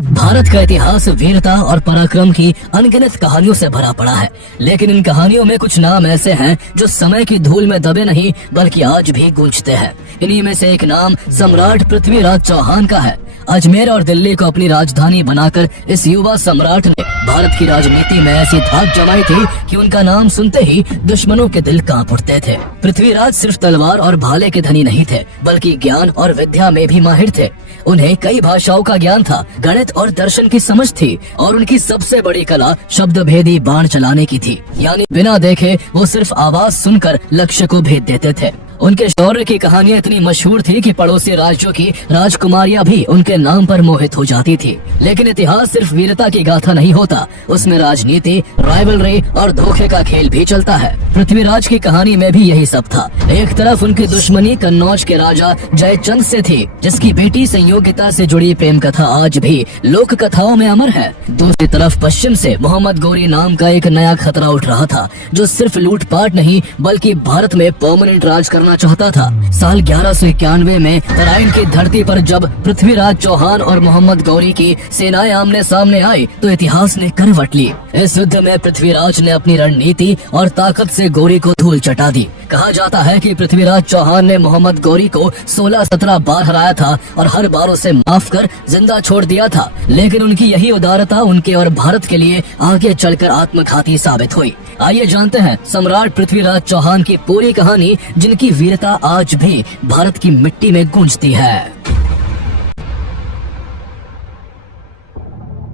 भारत का इतिहास वीरता और पराक्रम की अनगिनत कहानियों से भरा पड़ा है, लेकिन इन कहानियों में कुछ नाम ऐसे हैं जो समय की धूल में दबे नहीं बल्कि आज भी गूंजते हैं। इन्हीं में से एक नाम सम्राट पृथ्वीराज चौहान का है। अजमेर और दिल्ली को अपनी राजधानी बनाकर इस युवा सम्राट ने भारत की राजनीति में ऐसी धाक जमाई थी कि उनका नाम सुनते ही दुश्मनों के दिल कांप उठते थे। पृथ्वीराज सिर्फ तलवार और भाले के धनी नहीं थे, बल्कि ज्ञान और विद्या में भी माहिर थे। उन्हें कई भाषाओं का ज्ञान था, गणित और दर्शन की समझ थी और उनकी सबसे बड़ी कला शब्द भेदी बाण चलाने की थी। यानी बिना देखे वो सिर्फ आवाज सुनकर लक्ष्य को भेद देते थे। उनके शौर्य की कहानियां इतनी मशहूर थी कि पड़ोसी राज्यों की राजकुमारियां भी उनके नाम पर मोहित हो जाती थी। लेकिन इतिहास सिर्फ वीरता की गाथा नहीं होता, उसमें राजनीति, राइवलरी और धोखे का खेल भी चलता है। पृथ्वीराज की कहानी में भी यही सब था। एक तरफ उनकी दुश्मनी कन्नौज के राजा जयचंद से थी, जिसकी बेटी संयोगिता से जुड़ी प्रेम कथा आज भी लोक कथाओं में अमर है। दूसरी तरफ पश्चिम से मोहम्मद गौरी नाम का एक नया खतरा उठ रहा था, जो सिर्फ लूटपाट नहीं बल्कि भारत में परमानेंट राज करना चाहता था। साल 1191 में तराइन की धरती पर जब पृथ्वीराज चौहान और मोहम्मद गौरी की सेनाएं आमने सामने आई तो इतिहास ने करवट ली। इस युद्ध में पृथ्वीराज ने अपनी रणनीति और ताकत से गौरी को धूल चटा दी। कहा जाता है कि पृथ्वीराज चौहान ने मोहम्मद गौरी को 16-17 बार हराया था और हर बार उसे माफ कर जिंदा छोड़ दिया था। लेकिन उनकी यही उदारता उनके और भारत के लिए आगे चलकर आत्मघाती साबित हुई। आइए जानते हैं सम्राट पृथ्वीराज चौहान की पूरी कहानी, जिनकी वीरता आज भी भारत की मिट्टी में गूंजती है।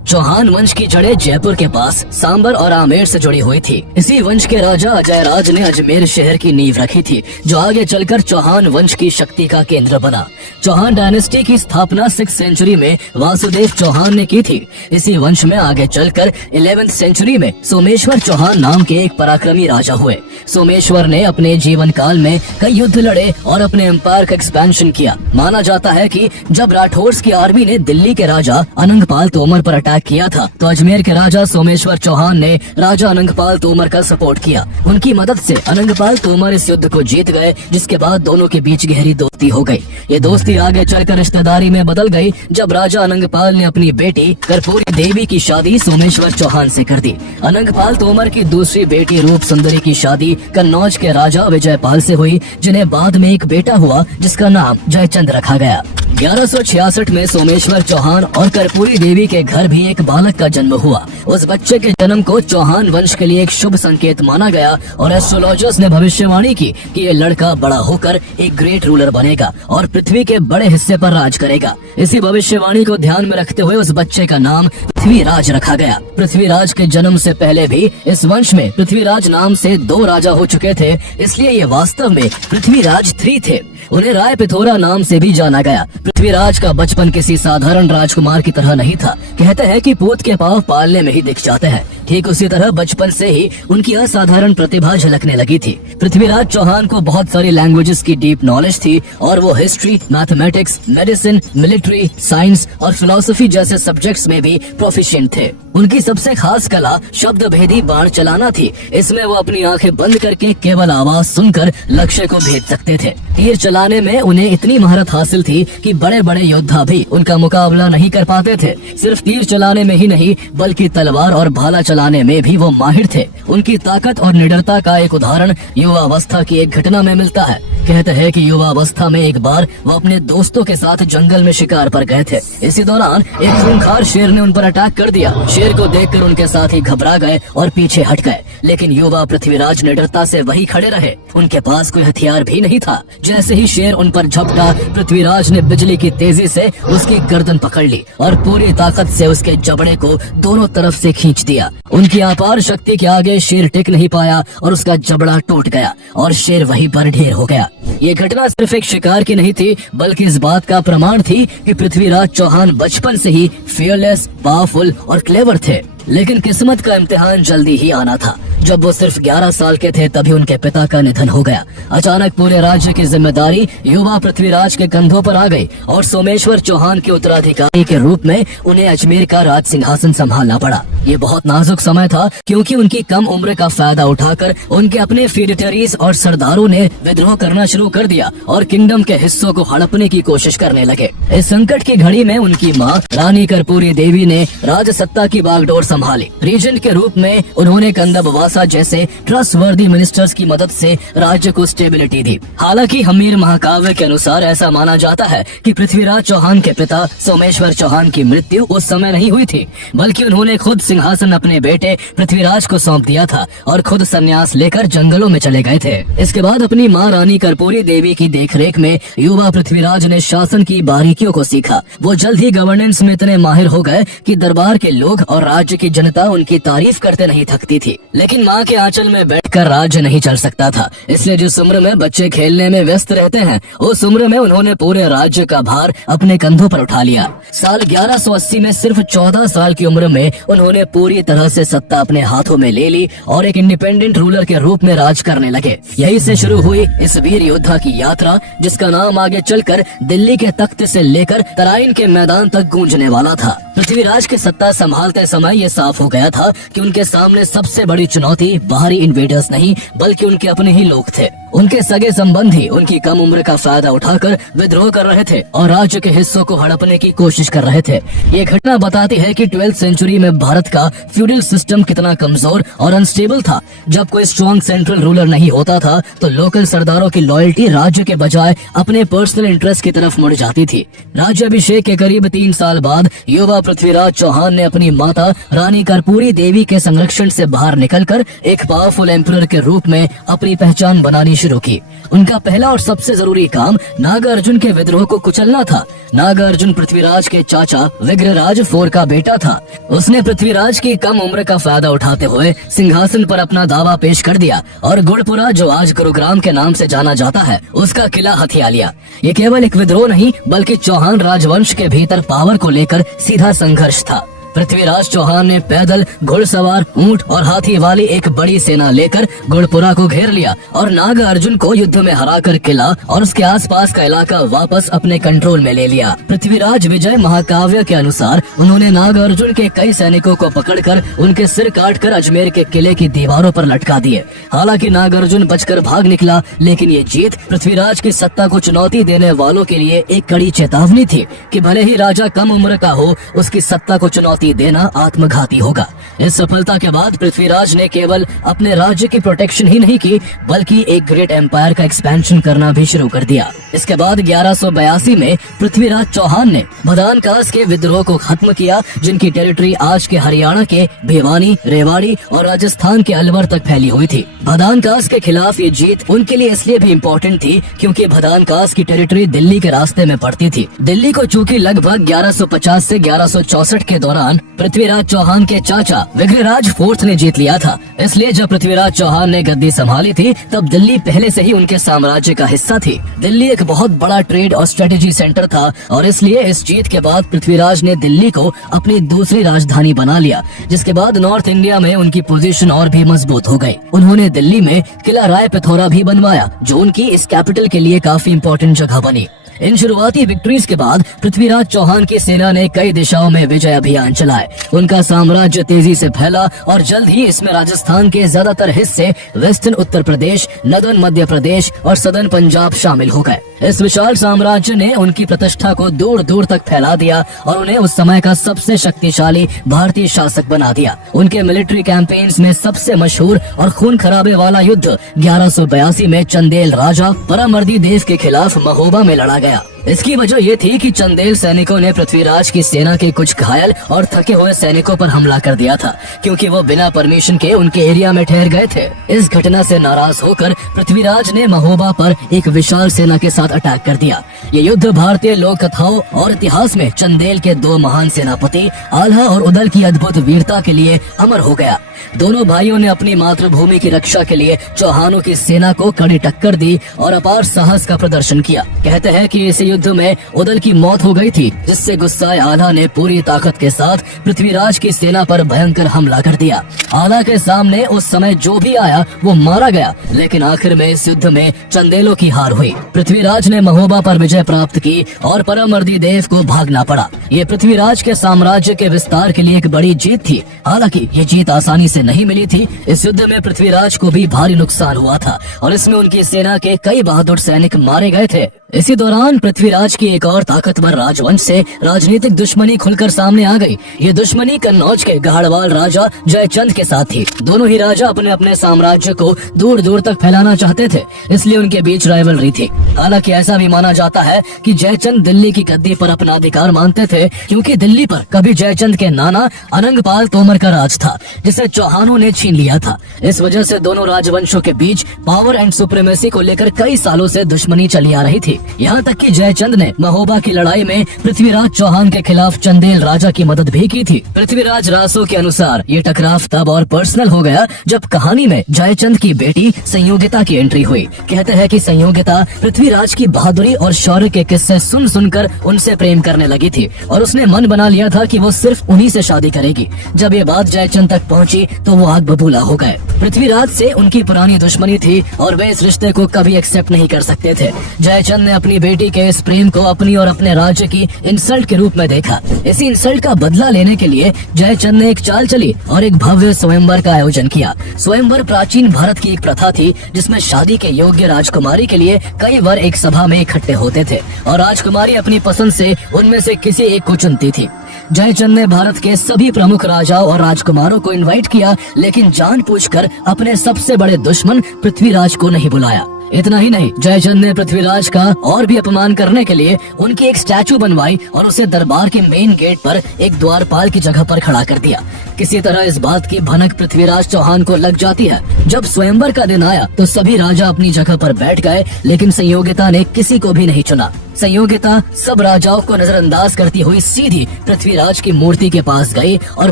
चौहान वंश की जड़ें जयपुर के पास सांबर और आमेर से जुड़ी हुई थी। इसी वंश के राजा अजयराज ने अजमेर शहर की नींव रखी थी, जो आगे चलकर चौहान वंश की शक्ति का केंद्र बना। चौहान डायनेस्टी की स्थापना 6th सेंचुरी में वासुदेव चौहान ने की थी। इसी वंश में आगे चलकर 11th सेंचुरी में सोमेश्वर चौहान नाम के एक पराक्रमी राजा हुए। सोमेश्वर ने अपने जीवन काल में कई युद्ध लड़े और अपने एम्पायर का एक्सपेंशन किया। माना जाता है कि जब राठौर्स की आर्मी ने दिल्ली के राजा अनंगपाल तोमर पर अटैक किया था, तो अजमेर के राजा सोमेश्वर चौहान ने राजा अनंगपाल तोमर का सपोर्ट किया। उनकी मदद से अनंगपाल तोमर इस युद्ध को जीत गए, जिसके बाद दोनों के बीच गहरी दोस्ती हो गई। ये दोस्ती आगे चलकर रिश्तेदारी में बदल गई, जब राजा अनंगपाल ने अपनी बेटी कर्पूरी देवी की शादी सोमेश्वर चौहान से कर दी। अनंगपाल तोमर की दूसरी बेटी रूप सुंदरी की शादी कन्नौज के राजा विजयपाल से हुई, जिन्हें बाद में एक बेटा हुआ जिसका नाम जयचंद रखा गया। 1166 में सोमेश्वर चौहान और कर्पूरी देवी के घर भी एक बालक का जन्म हुआ। उस बच्चे के जन्म को चौहान वंश के लिए एक शुभ संकेत माना गया और एस्ट्रोलॉजर्स ने भविष्यवाणी की कि ये लड़का बड़ा होकर एक ग्रेट रूलर बनेगा और पृथ्वी के बड़े हिस्से पर राज करेगा। इसी भविष्यवाणी को ध्यान में रखते हुए उस बच्चे का नाम पृथ्वीराज रखा गया। पृथ्वीराज के जन्म से पहले भी इस वंश में पृथ्वीराज नाम से 2 राजा हो चुके थे, इसलिए ये वास्तव में पृथ्वीराज 3 थे। उन्हें राय पिथोरा नाम से भी जाना गया। पृथ्वीराज का बचपन किसी साधारण राजकुमार की तरह नहीं था। कहते हैं कि पूत के पाँव पालने में ही दिख जाते हैं। ठीक उसी तरह बचपन से ही उनकी असाधारण प्रतिभा झलकने लगी थी। पृथ्वीराज चौहान को बहुत सारी लैंग्वेजेस की डीप नॉलेज थी और वो history, mathematics, medicine, military, science और फिलोसफी जैसे सब्जेक्ट्स में भी प्रोफिशिएंट थे। उनकी सबसे खास कला शब्द भेदी बाण चलाना थी। इसमें वो अपनी आंखें बंद करके केवल आवाज सुनकर लक्ष्य को भेद सकते थे। तीर चलाने में उन्हें इतनी महारत हासिल थी कि बड़े बड़े योद्धा भी उनका मुकाबला नहीं कर पाते थे। सिर्फ तीर चलाने में ही नहीं बल्कि तलवार और भाला चलाने में भी वो माहिर थे। उनकी ताकत और निडरता का एक उदाहरण युवावस्था की एक घटना में मिलता है। कहते हैं कि युवावस्था में एक बार वो अपने दोस्तों के साथ जंगल में शिकार पर गए थे। इसी दौरान एक खूंखार शेर ने उन पर अटैक कर दिया। शेर को देखकर उनके साथी घबरा गए और पीछे हट गए, लेकिन युवा पृथ्वीराज निडरता से वही खड़े रहे। उनके पास कोई हथियार भी नहीं था। जैसे ही शेर उन पर झपटा, पृथ्वीराज ने बिजली की तेजी से उसकी गर्दन पकड़ ली और पूरी ताकत से उसके जबड़े को दोनों तरफ से खींच दिया। उनकी अपार शक्ति के आगे शेर टिक नहीं पाया और उसका जबड़ा टूट गया और शेर वहीं पर ढेर हो गया। ये घटना सिर्फ एक शिकार की नहीं थी, बल्कि इस बात का प्रमाण थी कि पृथ्वीराज चौहान बचपन से ही फियरलेस, पावरफुल और क्लेवर थे। लेकिन किस्मत का इम्तिहान जल्दी ही आना था। जब वो सिर्फ 11 साल के थे तभी उनके पिता का निधन हो गया। अचानक पूरे राज्य की जिम्मेदारी युवा पृथ्वीराज के कंधों पर आ गई और सोमेश्वर चौहान के उत्तराधिकारी के रूप में उन्हें अजमेर का राज सिंहासन संभालना पड़ा। ये बहुत नाजुक समय था क्योंकि उनकी कम उम्र का फायदा उठाकर उनके अपने फेडिटरीज और सरदारों ने विद्रोह करना शुरू कर दिया और किंगडम के हिस्सों को हड़पने की कोशिश करने लगे। इस संकट की घड़ी में उनकी माँ रानी कर्पूरी देवी ने राज सत्ता की बागडोर संभाली। रीजेंट के रूप में उन्होंने कंदबवासा जैसे ट्रस्टवर्दी मिनिस्टर्स की मदद से राज्य को स्टेबिलिटी दी। हालांकि हमीर महाकाव्य के अनुसार ऐसा माना जाता है कि पृथ्वीराज चौहान के पिता सोमेश्वर चौहान की मृत्यु उस समय नहीं हुई थी, बल्कि उन्होंने खुद सिंहासन अपने बेटे पृथ्वीराज को सौंप दिया था और खुद संन्यास लेकर जंगलों में चले गए थे। इसके बाद अपनी माँ रानी कर्पूरी देवी की देखरेख में युवा पृथ्वीराज ने शासन की बारीकियों को सीखा। वो जल्द ही गवर्नेंस में इतने माहिर हो गए कि दरबार के लोग और राज्य की जनता उनकी तारीफ करते नहीं थकती थी। लेकिन माँ के आंचल में बैठकर राज्य नहीं चल सकता था, इसलिए जिस उम्र में बच्चे खेलने में व्यस्त रहते हैं उस उम्र में उन्होंने पूरे राज्य का भार अपने कंधों पर उठा लिया। साल 1180 में सिर्फ 14 साल की उम्र में उन्होंने पूरी तरह से सत्ता अपने हाथों में ले ली और एक इंडिपेंडेंट रूलर के रूप में राज करने लगे। यही से शुरू हुई इस वीर योद्धा की यात्रा, जिसका नाम आगे चलकर दिल्ली के तख्त से लेकर तराइन के मैदान तक गूंजने वाला था। पृथ्वीराज की सत्ता संभालते समय ये साफ हो गया था कि उनके सामने सबसे बड़ी चुनौती बाहरी इन्वेडर्स नहीं बल्कि उनके अपने ही लोग थे। उनके सगे संबंधी उनकी कम उम्र का फायदा उठाकर विद्रोह कर रहे थे और राज्य के हिस्सों को हड़पने की कोशिश कर रहे थे। ये घटना बताती है कि 12th सेंचुरी में भारत का फ्यूडल सिस्टम कितना कमजोर और अनस्टेबल था। जब कोई स्ट्रॉन्ग सेंट्रल रूलर नहीं होता था तो लोकल सरदारों की लॉयल्टी राज्य के बजाय अपने पर्सनल इंटरेस्ट की तरफ मुड़ जाती थी। राज्याभिषेक के करीब 3 साल बाद युवा पृथ्वीराज चौहान ने अपनी माता रानी कर्पूरी देवी के संरक्षण से बाहर निकलकर एक पावरफुल एम्परर के रूप में अपनी पहचान बनानी शुरू की। उनका पहला और सबसे जरूरी काम नागार्जुन के विद्रोह को कुचलना था। नागार्जुन पृथ्वीराज के चाचा विग्रहराज IV का बेटा था। उसने पृथ्वीराज की कम उम्र का फायदा उठाते हुए सिंहासन पर अपना दावा पेश कर दिया और गुड़पुरा, जो आज गुरुग्राम के नाम से जाना जाता है, उसका किला हथिया लिया। ये केवल एक विद्रोह नहीं बल्कि चौहान राजवंश के भीतर पावर को लेकर सीधा संघर्ष था। पृथ्वीराज चौहान ने पैदल, घुड़सवार, ऊंट और हाथी वाली एक बड़ी सेना लेकर गुड़पुरा को घेर लिया और नागार्जुन को युद्ध में हराकर किला और उसके आसपास का इलाका वापस अपने कंट्रोल में ले लिया। पृथ्वीराज विजय महाकाव्य के अनुसार उन्होंने नागार्जुन के कई सैनिकों को पकड़कर उनके सिर काटकर अजमेर के किले की दीवारों पर लटका दिए। हालांकि नागार्जुन बचकर भाग निकला, लेकिन ये जीत पृथ्वीराज की सत्ता को चुनौती देने वालों के लिए एक कड़ी चेतावनी थी कि भले ही राजा कम उम्र का हो, उसकी सत्ता को चुनौती देना आत्मघाती होगा। इस सफलता के बाद पृथ्वीराज ने केवल अपने राज्य की प्रोटेक्शन ही नहीं की बल्कि एक ग्रेट एम्पायर का एक्सपेंशन करना भी शुरू कर दिया। इसके बाद 1182 में पृथ्वीराज चौहान ने भदानकास के विद्रोह को खत्म किया, जिनकी टेरिटरी आज के हरियाणा के भिवानी, रेवाड़ी और राजस्थान के अलवर तक फैली हुई थी। भदानकास के खिलाफ ये जीत उनके लिए इसलिए भी इम्पोर्टेंट थी क्योंकि भदानकास की टेरिटरी दिल्ली के रास्ते में पड़ती थी। दिल्ली को चूंकि लगभग 1150 से 1164 के दौरान पृथ्वीराज चौहान के चाचा विग्रहराज IV ने जीत लिया था। इसलिए जब पृथ्वीराज चौहान ने गद्दी संभाली थी तब दिल्ली पहले से ही उनके साम्राज्य का हिस्सा थी। दिल्ली एक बहुत बड़ा ट्रेड और स्ट्रेटेजी सेंटर था और इसलिए इस जीत के बाद पृथ्वीराज ने दिल्ली को अपनी दूसरी राजधानी बना लिया, जिसके बाद नॉर्थ इंडिया में उनकी पोजीशन और भी मजबूत हो गई। उन्होंने दिल्ली में किला राय पिथौरा भी बनवाया, जो उनकी इस कैपिटल के लिए काफी इम्पोर्टेंट जगह बनी। इन शुरुआती विक्ट्रीज के बाद पृथ्वीराज चौहान की सेना ने कई दिशाओं में विजय अभियान चलाए। उनका साम्राज्य तेजी से फैला और जल्द ही इसमें राजस्थान के ज्यादातर हिस्से, वेस्टर्न उत्तर प्रदेश, नदर्न मध्य प्रदेश और सदर्न पंजाब शामिल हो गए। इस विशाल साम्राज्य ने उनकी प्रतिष्ठा को दूर दूर तक फैला दिया और उन्हें उस समय का सबसे शक्तिशाली भारतीय शासक बना दिया। उनके मिलिट्री कैंपेन्स में सबसे मशहूर और खून खराबे वाला युद्ध 1182 में चंदेल राजा परामर्दी देव के खिलाफ महोबा में लड़ा गया। इसकी वजह ये थी कि चंदेल सैनिकों ने पृथ्वीराज की सेना के कुछ घायल और थके हुए सैनिकों पर हमला कर दिया था, क्योंकि वो बिना परमिशन के उनके एरिया में ठहर गए थे। इस घटना से नाराज होकर पृथ्वीराज ने महोबा पर एक विशाल सेना के साथ अटैक कर दिया। ये युद्ध भारतीय लोक कथाओं और इतिहास में चंदेल के 2 महान सेनापति आल्हा और उदल की अद्भुत वीरता के लिए अमर हो गया। दोनों भाइयों ने अपनी मातृभूमि की रक्षा के लिए चौहानों की सेना को कड़ी टक्कर दी और अपार साहस का प्रदर्शन किया। कहते हैं कि इस युद्ध में उदल की मौत हो गई थी, जिससे गुस्साए आला ने पूरी ताकत के साथ पृथ्वीराज की सेना पर भयंकर हमला कर दिया। आला के सामने उस समय जो भी आया वो मारा गया, लेकिन आखिर में इस युद्ध में चंदेलों की हार हुई। पृथ्वीराज ने महोबा पर विजय प्राप्त की और परमर्दी देव को भागना पड़ा। ये पृथ्वीराज के साम्राज्य के विस्तार के लिए एक बड़ी जीत थी। हालांकि ये जीत आसानी से नहीं मिली थी। इस युद्ध में पृथ्वीराज को भी भारी नुकसान हुआ था और इसमें उनकी सेना के कई बहादुर सैनिक मारे गए थे। इसी दौरान पृथ्वीराज की एक और ताकतवर राजवंश से राजनीतिक दुश्मनी खुलकर सामने आ गई। ये दुश्मनी कन्नौज के गाहड़वाल राजा जयचंद के साथ थी। दोनों ही राजा अपने अपने साम्राज्य को दूर दूर तक फैलाना चाहते थे, इसलिए उनके बीच राइवलरी थी। हालांकि ऐसा भी माना जाता है कि जयचंद दिल्ली की गद्दी पर अपना अधिकार मानते थे, क्योंकि दिल्ली पर कभी जयचंद के नाना अनंगपाल तोमर का राज था, जिसे चौहानों ने छीन लिया था। इस वजह से दोनों राजवंशों के बीच पावर एंड सुप्रीमेसी को लेकर कई सालों से दुश्मनी चली आ रही थी। यहाँ तक कि जयचंद ने महोबा की लड़ाई में पृथ्वीराज चौहान के खिलाफ चंदेल राजा की मदद भी की थी। पृथ्वीराज रासो के अनुसार ये टकराव तब और पर्सनल हो गया जब कहानी में जयचंद की बेटी संयोगिता की एंट्री हुई। कहते हैं कि संयोगिता पृथ्वीराज की बहादुरी और शौर्य के किस्से सुन सुनकर उनसे प्रेम करने लगी थी और उसने मन बना लिया था कि वो सिर्फ उन्हीं से शादी करेगी। जब ये बात जयचंद तक पहुंची तो वो आग बबूला हो गए। पृथ्वीराज से उनकी पुरानी दुश्मनी थी और वे इस रिश्ते को कभी एक्सेप्ट नहीं कर सकते थे। जयचंद ने अपनी बेटी के इस प्रेम को अपनी और अपने राज्य की इंसल्ट के रूप में देखा। इसी इंसल्ट का बदला लेने के लिए जयचंद ने एक चाल चली और एक भव्य स्वयंवर का आयोजन किया। स्वयंवर प्राचीन भारत की एक प्रथा थी, जिसमें शादी के योग्य राजकुमारी के लिए कई वर एक सभा में इकट्ठे होते थे और राजकुमारी अपनी पसंद से उनमें से किसी एक को चुनती थी। जयचंद ने भारत के सभी प्रमुख राजाओं और राजकुमारों को इनवाइट किया, लेकिन जानबूझकर अपने सबसे बड़े दुश्मन पृथ्वीराज को नहीं बुलाया। इतना ही नहीं, जयचंद ने पृथ्वीराज का और भी अपमान करने के लिए उनकी एक स्टैचू बनवाई और उसे दरबार के मेन गेट पर एक द्वारपाल की जगह पर खड़ा कर दिया। किसी तरह इस बात की भनक पृथ्वीराज चौहान को लग जाती है। जब स्वयंवर का दिन आया तो सभी राजा अपनी जगह पर बैठ गए, लेकिन संयोगिता ने किसी को भी नहीं चुना। संयोगिता सब राजाओं को नजरअंदाज करती हुई सीधी पृथ्वीराज की मूर्ति के पास गई और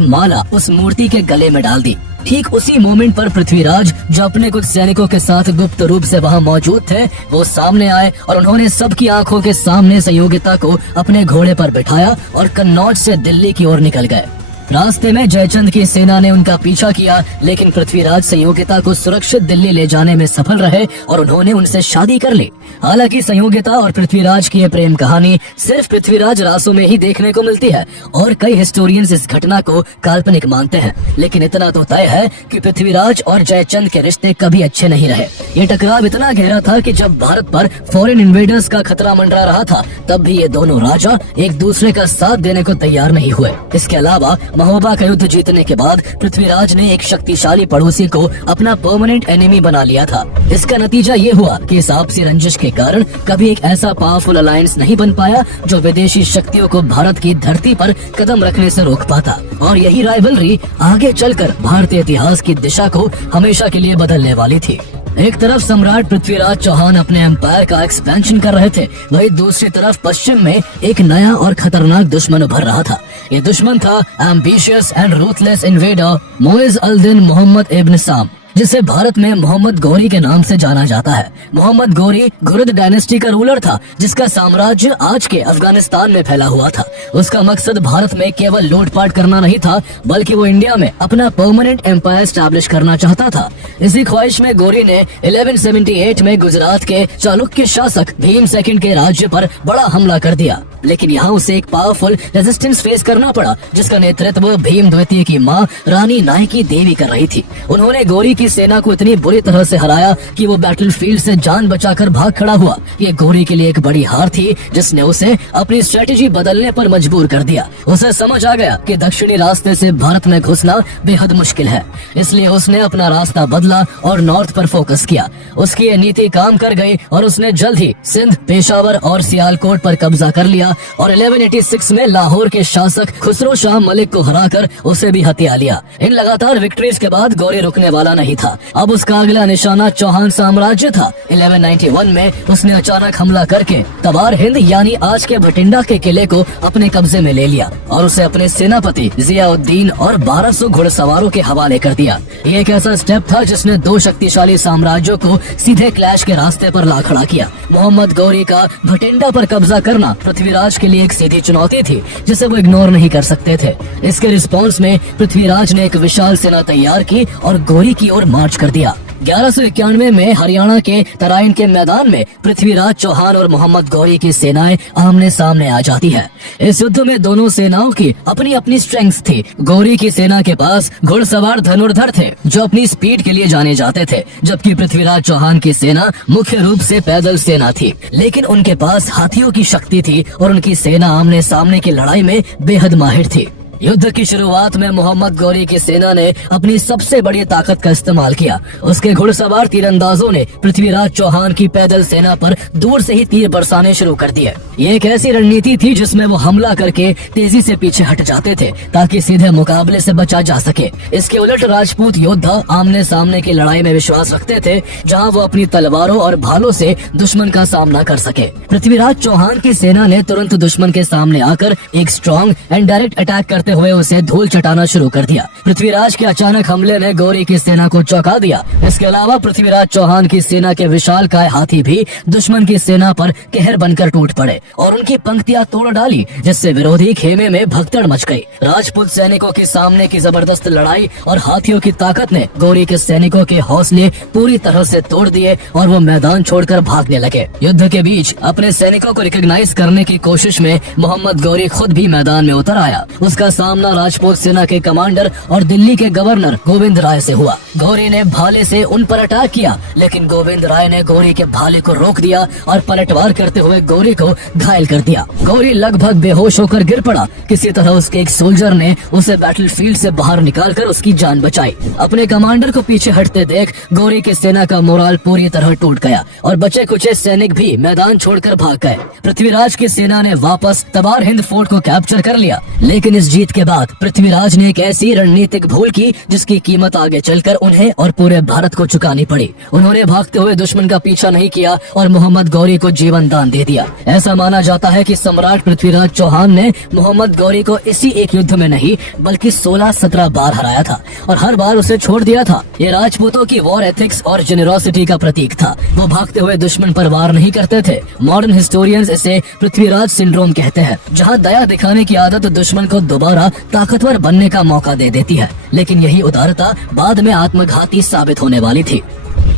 माला उस मूर्ति के गले में डाल दी। ठीक उसी मोमेंट पर पृथ्वीराज, जो अपने कुछ सैनिकों के साथ गुप्त रूप से वहां मौजूद थे, वो सामने आए और उन्होंने सबकी आंखों के सामने संयोगिता को अपने घोड़े पर बिठाया और कन्नौज से दिल्ली की ओर निकल गए। रास्ते में जयचंद की सेना ने उनका पीछा किया, लेकिन पृथ्वीराज संयोगिता को सुरक्षित दिल्ली ले जाने में सफल रहे और उन्होंने उनसे शादी कर ली। हालांकि संयोगिता और पृथ्वीराज की ये प्रेम कहानी सिर्फ पृथ्वीराज रासो में ही देखने को मिलती है और कई हिस्टोरियंस इस घटना को काल्पनिक मानते हैं, लेकिन इतना तो तय है कि पृथ्वीराज और जयचंद के रिश्ते कभी अच्छे नहीं रहे। ये टकराव इतना गहरा था कि जब भारत पर फॉरेन इन्वेडर्स का खतरा मंडरा रहा था, तब भी ये दोनों राजा एक दूसरे का साथ देने को तैयार नहीं हुए। इसके अलावा महोबा का युद्ध जीतने के बाद पृथ्वीराज ने एक शक्तिशाली पड़ोसी को अपना परमानेंट एनिमी बना लिया था। इसका नतीजा ये हुआ कि इस आपसी रंजिश के कारण कभी एक ऐसा पावरफुल अलायंस नहीं बन पाया जो विदेशी शक्तियों को भारत की धरती पर कदम रखने से रोक पाता। और यही राइवलरी आगे चलकर भारतीय इतिहास की दिशा को हमेशा के लिए बदलने वाली थी। एक तरफ सम्राट पृथ्वीराज चौहान अपने एम्पायर का एक्सपेंशन कर रहे थे, वहीं दूसरी तरफ पश्चिम में एक नया और खतरनाक दुश्मन उभर रहा था। ये दुश्मन था ambitious and ruthless invader Muizz al-Din Muhammad ibn Sam, जिसे भारत में मोहम्मद गौरी के नाम से जाना जाता है। मोहम्मद गौरी घुरिद डायनेस्टी का रूलर था, जिसका साम्राज्य आज के अफगानिस्तान में फैला हुआ था। उसका मकसद भारत में केवल लूटपाट करना नहीं था, बल्कि वो इंडिया में अपना परमानेंट एम्पायर स्टैब्लिश करना चाहता था। इसी ख्वाहिश में गौरी ने 1178 में गुजरात के चालुक्य शासक भीम सेकंड के राज्य पर बड़ा हमला कर दिया, लेकिन यहाँ उसे एक पावरफुल रेजिस्टेंस फेस करना पड़ा, जिसका नेतृत्व भीम द्वितीय की माँ रानी नायकी देवी कर रही थी। उन्होंने गौरी की सेना को इतनी बुरी तरह से हराया कि वो बैटलफील्ड से जान बचाकर भाग खड़ा हुआ। ये गौरी के लिए एक बड़ी हार थी, जिसने उसे अपनी स्ट्रेटेजी बदलने पर मजबूर कर दिया। उसे समझ आ गया कि दक्षिणी रास्ते से भारत में घुसना बेहद मुश्किल है, इसलिए उसने अपना रास्ता बदला और नॉर्थ पर फोकस किया। उसकी ये नीति काम कर गई और उसने जल्द ही सिंध, पेशावर और सियालकोट पर कब्जा कर लिया और 1186 में लाहौर के शासक खुसरो शाह मलिक को हराकर उसे भी हथिया लिया। इन लगातार विक्ट्रीज के बाद गौरी रुकने वाला नहीं नहीं था। अब उसका अगला निशाना चौहान साम्राज्य था। 1191 में उसने अचानक हमला करके तबार हिंद यानी आज के भटिंडा के किले को अपने कब्जे में ले लिया और उसे अपने सेनापति जियाउद्दीन और 1200 घुड़सवारों के हवाले कर दिया। ये एक ऐसा स्टेप था जिसने दो शक्तिशाली साम्राज्यों को सीधे क्लैश के रास्ते पर ला खड़ा किया। मोहम्मद गौरी का भटिंडा पर कब्जा करना पृथ्वीराज के लिए एक सीधी चुनौती थी जिसे वो इग्नोर नहीं कर सकते थे। इसके रिस्पॉन्स में पृथ्वीराज ने एक विशाल सेना तैयार की और गौरी की ओर मार्च कर दिया। 1191 में हरियाणा के तराइन के मैदान में पृथ्वीराज चौहान और मोहम्मद गौरी की सेनाएं आमने सामने आ जाती है। इस युद्ध में दोनों सेनाओं की अपनी अपनी स्ट्रेंग्थ थी। गौरी की सेना के पास घुड़सवार धनुर्धर थे जो अपनी स्पीड के लिए जाने जाते थे, जबकि पृथ्वीराज चौहान की सेना मुख्य रूप से पैदल सेना थी, लेकिन उनके पास हाथियों की शक्ति थी और उनकी सेना आमने सामने की लड़ाई में बेहद माहिर थी। युद्ध की शुरुआत में मोहम्मद गौरी की सेना ने अपनी सबसे बड़ी ताकत का इस्तेमाल किया। उसके घुड़सवार तीरंदाजों ने पृथ्वीराज चौहान की पैदल सेना पर दूर से ही तीर बरसाने शुरू कर दिए। ये एक ऐसी रणनीति थी जिसमें वो हमला करके तेजी से पीछे हट जाते थे ताकि सीधे मुकाबले से बचा जा सके। इसके उलट राजपूत योद्धा आमने सामने की लड़ाई में विश्वास रखते थे, जहाँ वो अपनी तलवारों और भालों से दुश्मन का सामना कर सके। पृथ्वीराज चौहान की सेना ने तुरंत दुश्मन के सामने आकर एक स्ट्रॉन्ग एंड डायरेक्ट अटैक करते हुए उसे धूल चटाना शुरू कर दिया। पृथ्वीराज के अचानक हमले ने गौरी की सेना को चौंका दिया। इसके अलावा पृथ्वीराज चौहान की सेना के विशालकाय हाथी भी दुश्मन की सेना पर कहर बनकर टूट पड़े और उनकी पंक्तियां तोड़ डाली, जिससे विरोधी खेमे में भगदड़ मच गई। राजपूत सैनिकों के सामने की जबरदस्त लड़ाई और हाथियों की ताकत ने गौरी के सैनिकों के हौसले पूरी तरह से तोड़ दिए और वो मैदान छोड़कर भागने लगे। युद्ध के बीच अपने सैनिकों को रिकॉग्नाइज करने की कोशिश में मोहम्मद गौरी खुद भी मैदान में उतर आया। उसका सामना राजपूत सेना के कमांडर और दिल्ली के गवर्नर गोविंद राय से हुआ। गौरी ने भाले से उन पर अटैक किया, लेकिन गोविंद राय ने गौरी के भाले को रोक दिया और पलटवार करते हुए गौरी को घायल कर दिया। गौरी लगभग बेहोश होकर गिर पड़ा। किसी तरह उसके एक सोल्जर ने उसे बैटलफील्ड से बाहर निकालकर उसकी जान बचाई। अपने कमांडर को पीछे हटते देख गौरी की सेना का मोराल पूरी तरह टूट गया और बचे कुचे सैनिक भी मैदान छोड़कर भाग गए। पृथ्वीराज की सेना ने वापस तबार हिंद फोर्ट को कैप्चर कर लिया, लेकिन इस जीत के बाद पृथ्वीराज ने एक ऐसी रणनीतिक भूल की जिसकी कीमत आगे चलकर उन्हें और पूरे भारत को चुकानी पड़ी। उन्होंने भागते हुए दुश्मन का पीछा नहीं किया और मोहम्मद गौरी को जीवन दान दे दिया। ऐसा माना जाता है कि सम्राट पृथ्वीराज चौहान ने मोहम्मद गौरी को इसी एक युद्ध में नहीं बल्कि 16-17 बार हराया था और हर बार उसे छोड़ दिया था। ये राजपूतों की वॉर एथिक्स और जेनरोसिटी का प्रतीक था। वो भागते हुए दुश्मन पर वार नहीं करते थे। मॉडर्न हिस्टोरियंस इसे पृथ्वीराज सिंड्रोम कहते हैं, जहाँ दया दिखाने की आदत दुश्मन को दोबारा ताकतवर बनने का मौका दे देती है, लेकिन यही उदारता बाद में आत्मघाती साबित होने वाली थी।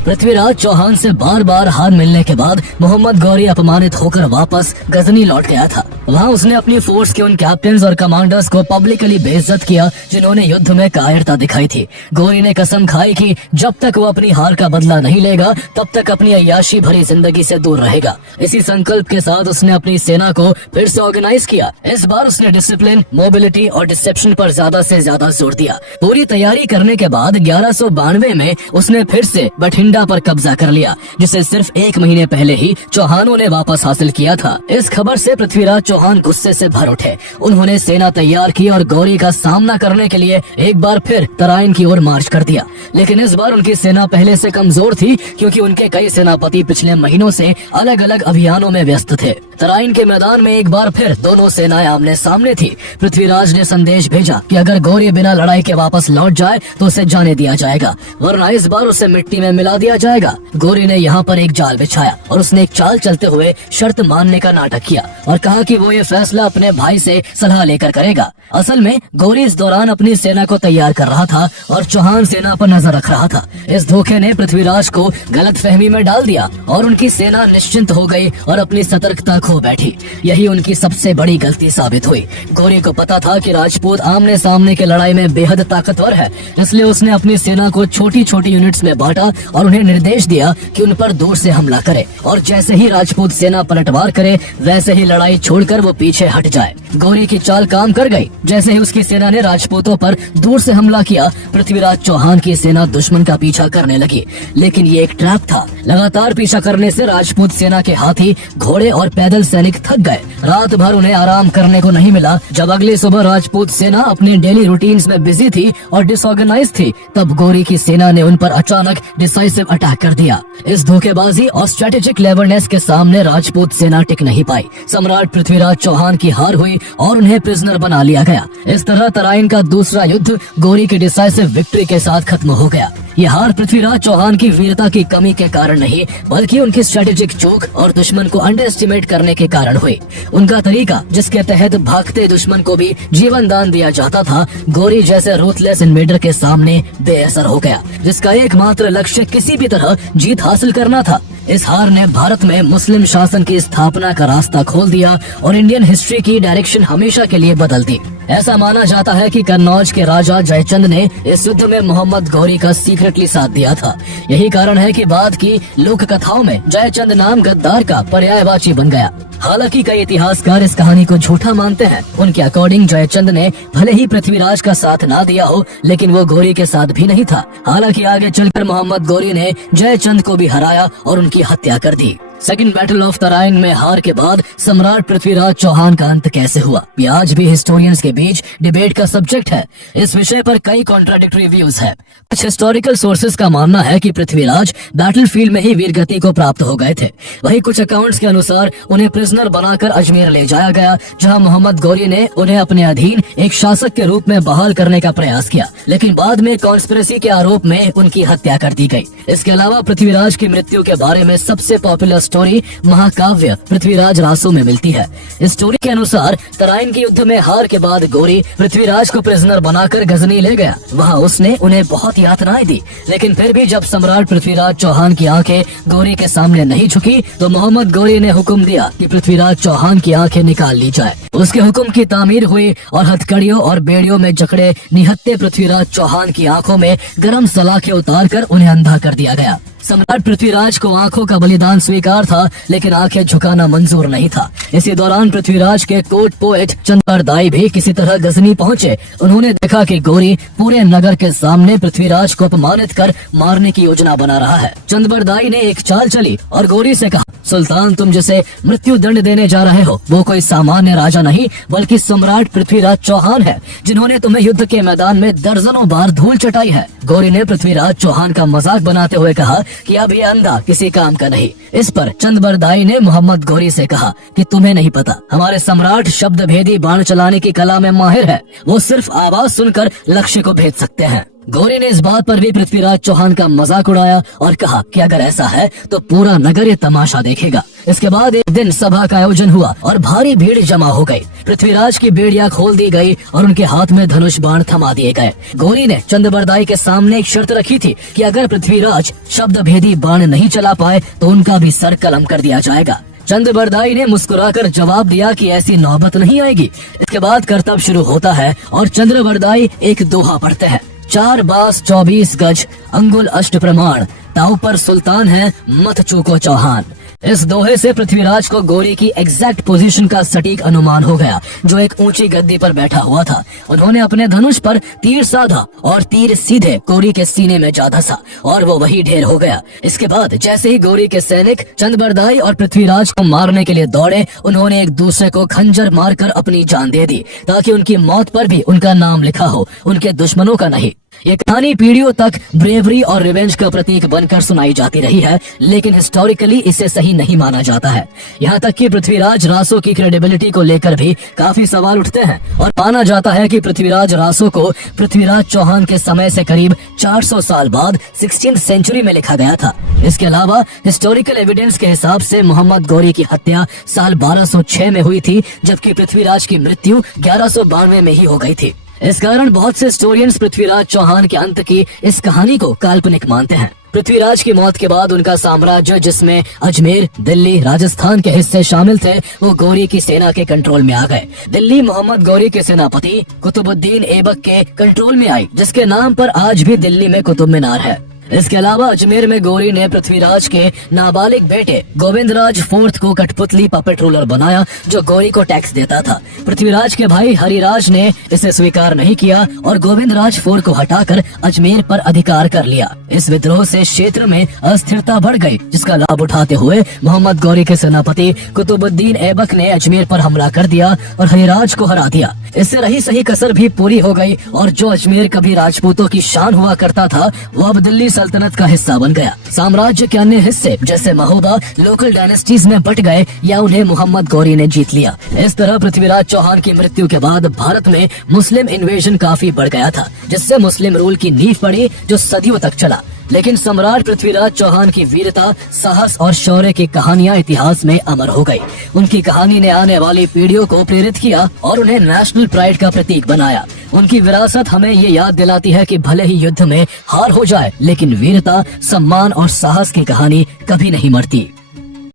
पृथ्वीराज चौहान से बार बार हार मिलने के बाद मोहम्मद गौरी अपमानित होकर वापस गजनी लौट गया था। वहाँ उसने अपनी फोर्स के उन कैप्टन्स और कमांडर्स को पब्लिकली बेइज्जत किया जिन्होंने युद्ध में कायरता दिखाई थी। गौरी ने कसम खाई कि जब तक वो अपनी हार का बदला नहीं लेगा तब तक अपनी अय्याशी भरी जिंदगी से दूर रहेगा। इसी संकल्प के साथ उसने अपनी सेना को फिर से ऑर्गेनाइज किया। इस बार उसने डिसिप्लिन, मोबिलिटी और डिसेप्शन पर ज्यादा से ज्यादा जोर दिया। पूरी तैयारी करने के बाद 1192 में उसने फिर से बठिंडा पर कब्जा कर लिया, जिसे सिर्फ 1 महीने पहले ही चौहानों ने वापस हासिल किया था। इस खबर से पृथ्वीराज चौहान गुस्से से भर उठे। उन्होंने सेना तैयार की और गौरी का सामना करने के लिए एक बार फिर तराइन की ओर मार्च कर दिया। लेकिन इस बार उनकी सेना पहले से कमजोर थी, क्योंकि उनके कई सेनापति पिछले महीनों से अलग अलग अभियानों में व्यस्त थे। तराइन के मैदान में एक बार फिर दोनों सेनाएं आमने सामने थी। पृथ्वीराज ने संदेश भेजा कि अगर गौरी बिना लड़ाई के वापस लौट जाए तो उसे जाने दिया जाएगा, वरना इस बार उसे मिट्टी में मिला दिया जाएगा। गौरी ने यहाँ पर एक जाल बिछाया और उसने एक चाल चलते हुए शर्त मानने का नाटक किया और कहा कि वो ये फैसला अपने भाई से सलाह लेकर करेगा। असल में गौरी इस दौरान अपनी सेना को तैयार कर रहा था और चौहान सेना पर नजर रख रहा था। इस धोखे ने पृथ्वीराज को गलत फहमी में डाल दिया और उनकी सेना निश्चिंत हो गई और अपनी सतर्कता खो बैठी। यही उनकी सबसे बड़ी गलती साबित हुई। गौरी को पता था कि राजपूत आमने सामने की लड़ाई में बेहद ताकतवर है, इसलिए उसने अपनी सेना को छोटी छोटी यूनिट्स में बांटा और उन्हें निर्देश दिया कि उन पर दूर से हमला करे और जैसे ही राजपूत सेना पलटवार करे वैसे ही लड़ाई छोड़कर वो पीछे हट जाए। गौरी की चाल काम कर गई। जैसे ही उसकी सेना ने राजपूतों पर दूर से हमला किया, पृथ्वीराज चौहान की सेना दुश्मन का पीछा करने लगी, लेकिन ये एक ट्रैप था। लगातार पीछा करने से राजपूत सेना के हाथी, घोड़े और पैदल सैनिक थक गए। रात भर उन्हें आराम करने को नहीं मिला। जब अगली सुबह राजपूत सेना अपने डेली रूटीन्स में बिजी थी और डिसऑर्गेनाइज थी, तब गौरी की सेना ने उन पर अचानक डिसाइसिव अटैक कर दिया। इस धोखेबाजी और स्ट्रेटेजिक क्लेवरनेस के सामने राजपूत सेना टिक नहीं पाई। सम्राट पृथ्वीराज चौहान की हार हुई और उन्हें प्रिजनर बना लिया गया। इस तरह तराइन का दूसरा युद्ध गौरी की डिसाइसिव विक्ट्री के साथ खत्म हो गया। ये हार पृथ्वीराज चौहान की वीरता की कमी के कारण नहीं, बल्कि उनकी स्ट्रेटेजिक चूक और दुश्मन को अंडर एस्टिमेट करने के कारण हुई। उनका तरीका, जिसके तहत भागते दुश्मन को भी जीवन दान दिया जाता था, गौरी जैसे रूथलेस इन्वेडर के सामने बेअसर हो गया, जिसका एकमात्र लक्ष्य किसी भी तरह जीत हासिल करना था। इस हार ने भारत में मुस्लिम शासन की स्थापना का रास्ता खोल दिया और इंडियन हिस्ट्री की डायरेक्शन हमेशा के लिए बदल दी। ऐसा माना जाता है कि कन्नौज के राजा जयचंद ने इस युद्ध में मोहम्मद गौरी का सीक्रेटली साथ दिया था। यही कारण है कि बाद की लोक कथाओं में जयचंद नाम गद्दार का पर्यायवाची बन गया। हालांकि कई इतिहासकार इस कहानी को झूठा मानते हैं। उनके अकॉर्डिंग जयचंद ने भले ही पृथ्वीराज का साथ ना दिया हो, लेकिन वो गौरी के साथ भी नहीं था। हालांकि आगे चलकर मोहम्मद गौरी ने जयचंद को भी हराया और उनकी हत्या कर दी। सेकंड बैटल ऑफ तराइन में हार के बाद सम्राट पृथ्वीराज चौहान का अंत कैसे हुआ, ये आज भी हिस्टोरियंस के बीच डिबेट का सब्जेक्ट है। इस विषय पर कई कॉन्ट्राडिक्टरी व्यूज है। कुछ हिस्टोरिकल सोर्सेज का मानना है कि पृथ्वीराज बैटलफील्ड में ही वीरगति को प्राप्त हो गए थे। वहीं कुछ अकाउंट्स के अनुसार उन्हें प्रिजनर बनाकर अजमेर ले जाया गया, जहां मोहम्मद गौरी ने उन्हें अपने अधीन एक शासक के रूप में बहाल करने का प्रयास किया, लेकिन बाद में कॉन्स्पिरेसी के आरोप में उनकी हत्या कर दी गई। इसके अलावा पृथ्वीराज की मृत्यु के बारे में सबसे पॉपुलर स्टोरी महाकाव्य पृथ्वीराज रासो में मिलती है। इस स्टोरी के अनुसार तराइन के युद्ध में हार के बाद गौरी पृथ्वीराज को प्रिजनर बनाकर गजनी ले गया। वहां उसने उन्हें बहुत यातनाएं दी, लेकिन फिर भी जब सम्राट पृथ्वीराज चौहान की आंखें गौरी के सामने नहीं झुकी, तो मोहम्मद गौरी ने हुक्म दिया कि पृथ्वीराज चौहान की आंखें निकाल ली जाए। उसके हुक्म की तामीर हुई और हथकड़ियों और बेड़ियों में जकड़े निहत्थे पृथ्वीराज चौहान की आंखों में गर्म सलाखें उतारकर उन्हें अंधा कर दिया गया। सम्राट पृथ्वीराज को आंखों का बलिदान स्वीकार था, लेकिन आंखें झुकाना मंजूर नहीं था। इसी दौरान पृथ्वीराज के कोर्ट पोएट चंद्रबरदाई भी किसी तरह गजनी पहुंचे। उन्होंने देखा कि गौरी पूरे नगर के सामने पृथ्वीराज को अपमानित कर मारने की योजना बना रहा है। चंद्रबरदाई ने एक चाल चली और गौरी से कहा, सुल्तान, तुम जिसे मृत्यु दंड देने जा रहे हो वो कोई सामान्य राजा नहीं, बल्कि सम्राट पृथ्वीराज चौहान है, जिन्होंने तुम्हें युद्ध के मैदान में दर्जनों बार धूल चटाई है। गौरी ने पृथ्वीराज चौहान का मजाक बनाते हुए कहा कि अब ये अंधा किसी काम का नहीं। इस पर चंद्रबरदाई ने मोहम्मद गौरी से कहा कि तुम्हें नहीं पता, हमारे सम्राट शब्द भेदी बाण चलाने की कला में माहिर है। वो सिर्फ आवाज सुनकर लक्ष्य को भेद सकते हैं। गौरी ने इस बात पर भी पृथ्वीराज चौहान का मजाक उड़ाया और कहा कि अगर ऐसा है तो पूरा नगर ये तमाशा देखेगा। इसके बाद एक दिन सभा का आयोजन हुआ और भारी भीड़ जमा हो गई। पृथ्वीराज की बेड़ियां खोल दी गई और उनके हाथ में धनुष बाण थमा दिए गए। गौरी ने चंद्रबरदाई के सामने एक शर्त रखी थी कि अगर पृथ्वीराज शब्द भेदी बाण नहीं चला पाए तो उनका भी सर कलम कर दिया जाएगा। चंद्रबरदाई ने मुस्कुराकर जवाब दिया कि ऐसी नौबत नहीं आएगी। इसके बाद करतब शुरू होता है और चंद्रबरदाई एक दोहा पढ़ते हैं, 4 बास 24 गज अंगुल अष्ट प्रमाण, ताऊ पर सुल्तान है मत चूको चौहान। इस दोहे से पृथ्वीराज को गौरी की एग्जैक्ट पोजीशन का सटीक अनुमान हो गया, जो एक ऊंची गद्दी पर बैठा हुआ था। उन्होंने अपने धनुष पर तीर साधा और तीर सीधे गौरी के सीने में जा धंसा और वो वही ढेर हो गया। इसके बाद जैसे ही गौरी के सैनिक चंद्रबरदाई और पृथ्वीराज को मारने के लिए दौड़े, उन्होंने एक दूसरे को खंजर मारकर अपनी जान दे दी, ताकि उनकी मौत पर भी उनका नाम लिखा हो, उनके दुश्मनों का नहीं। ये कहानी पीढ़ियों तक ब्रेवरी और रिवेंज का प्रतीक बनकर सुनाई जाती रही है, लेकिन हिस्टोरिकली इसे सही नहीं माना जाता है। यहाँ तक कि पृथ्वीराज रासो की क्रेडिबिलिटी को लेकर भी काफी सवाल उठते हैं और माना जाता है कि पृथ्वीराज रासो को पृथ्वीराज चौहान के समय से करीब 400 साल बाद 16th सेंचुरी में लिखा गया था। इसके अलावा हिस्टोरिकल एविडेंस के हिसाब से मोहम्मद गौरी की हत्या साल 1206 में हुई थी, जबकि पृथ्वीराज की मृत्यु 1192 में ही हो गई थी। इस कारण बहुत से हिस्टोरियंस पृथ्वीराज चौहान के अंत की इस कहानी को काल्पनिक मानते हैं। पृथ्वीराज की मौत के बाद उनका साम्राज्य, जिसमें अजमेर, दिल्ली, राजस्थान के हिस्से शामिल थे, वो गौरी की सेना के कंट्रोल में आ गए। दिल्ली मोहम्मद गौरी के सेनापति कुतुबुद्दीन ऐबक के कंट्रोल में आई, जिसके नाम पर आज भी दिल्ली में कुतुब मीनार है। इसके अलावा अजमेर में गौरी ने पृथ्वीराज के नाबालिग बेटे गोविंदराज फोर्थ को कठपुतली पपेट रूलर बनाया, जो गौरी को टैक्स देता था। पृथ्वीराज के भाई हरिराज ने इसे स्वीकार नहीं किया और गोविंदराज फोर्थ को हटाकर अजमेर पर अधिकार कर लिया। इस विद्रोह से क्षेत्र में अस्थिरता बढ़ गई, जिसका लाभ उठाते हुए मोहम्मद गौरी के सेनापति कुतुबुद्दीन ऐबक ने अजमेर पर हमला कर दिया और हरिराज को हरा दिया। इससे रही सही कसर भी पूरी हो गई और जो अजमेर कभी राजपूतों की शान हुआ करता था, वो अब दिल्ली सल्तनत का हिस्सा बन गया। साम्राज्य के अन्य हिस्से जैसे महोबा लोकल डायनेस्टीज में बट गए या उन्हें मोहम्मद गौरी ने जीत लिया। इस तरह पृथ्वीराज चौहान की मृत्यु के बाद भारत में मुस्लिम इन्वेजन काफी बढ़ गया था, जिससे मुस्लिम रूल की नींव पड़ी, जो सदियों तक चला। लेकिन सम्राट पृथ्वीराज चौहान की वीरता, साहस और शौर्य की कहानियां इतिहास में अमर हो गई। उनकी कहानी ने आने वाली पीढ़ियों को प्रेरित किया और उन्हें नेशनल प्राइड का प्रतीक बनाया। उनकी विरासत हमें ये याद दिलाती है कि भले ही युद्ध में हार हो जाए, लेकिन वीरता, सम्मान और साहस की कहानी कभी नहीं मरती।